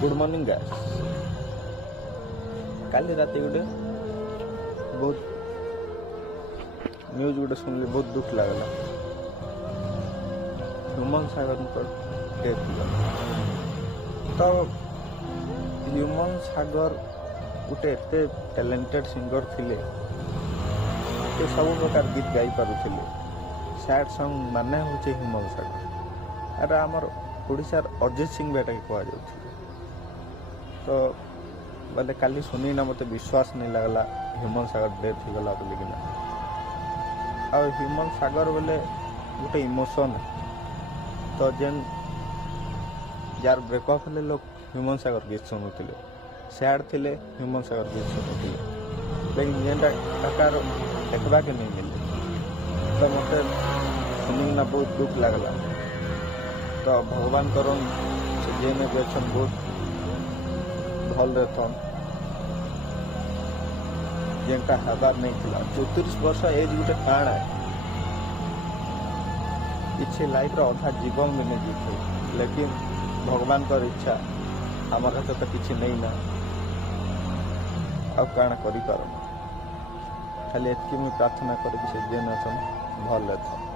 Good morning guys. काली रात गोटे बहुत न्यूज गोटे सुनली बहुत दुख लगला। ह्यूमन सागर डेथ तो ह्यूमन सागर गोटे एते टैलेंटेड सिंगर थिले, सब प्रकार गीत गाई पारुथिले। सैड सॉन्ग माने होचे ह्यूमन सागर। अरे आमर ओडिशार अरिजित सिंह बेटा के कह जाउछि। तो बोले काली सुनी ना मत विश्वास नहीं लगला ह्यूमन सागर डेथ हो गला बोली कि आ ह्यूमन सागर बोले गोटे इमोशन। तो जेन यार ब्रेकअप हेले लोग ह्यूमन सागर गीत शुणुले, सैड थिले ह्यूमन सागर गीत शुणुले, लेकिन जेनटा आकार देखा के नहीं मिले। तो मत सुनी ना बहुत दुख लगला। तो भगवान करन से जेने भी अच्छा बहुत भल रहन। जेनटा हबार नहीं थिला 34 वर्ष एज गोटे काण है किसी लाइफ अधा जीवन भी नहीं जीते, लेकिन भगवान कर इच्छा आमर हाथ तो किसी नहीं ना आण कर खाली एतकी मुझे प्रार्थना करी से जेन अच्छा भल रहता।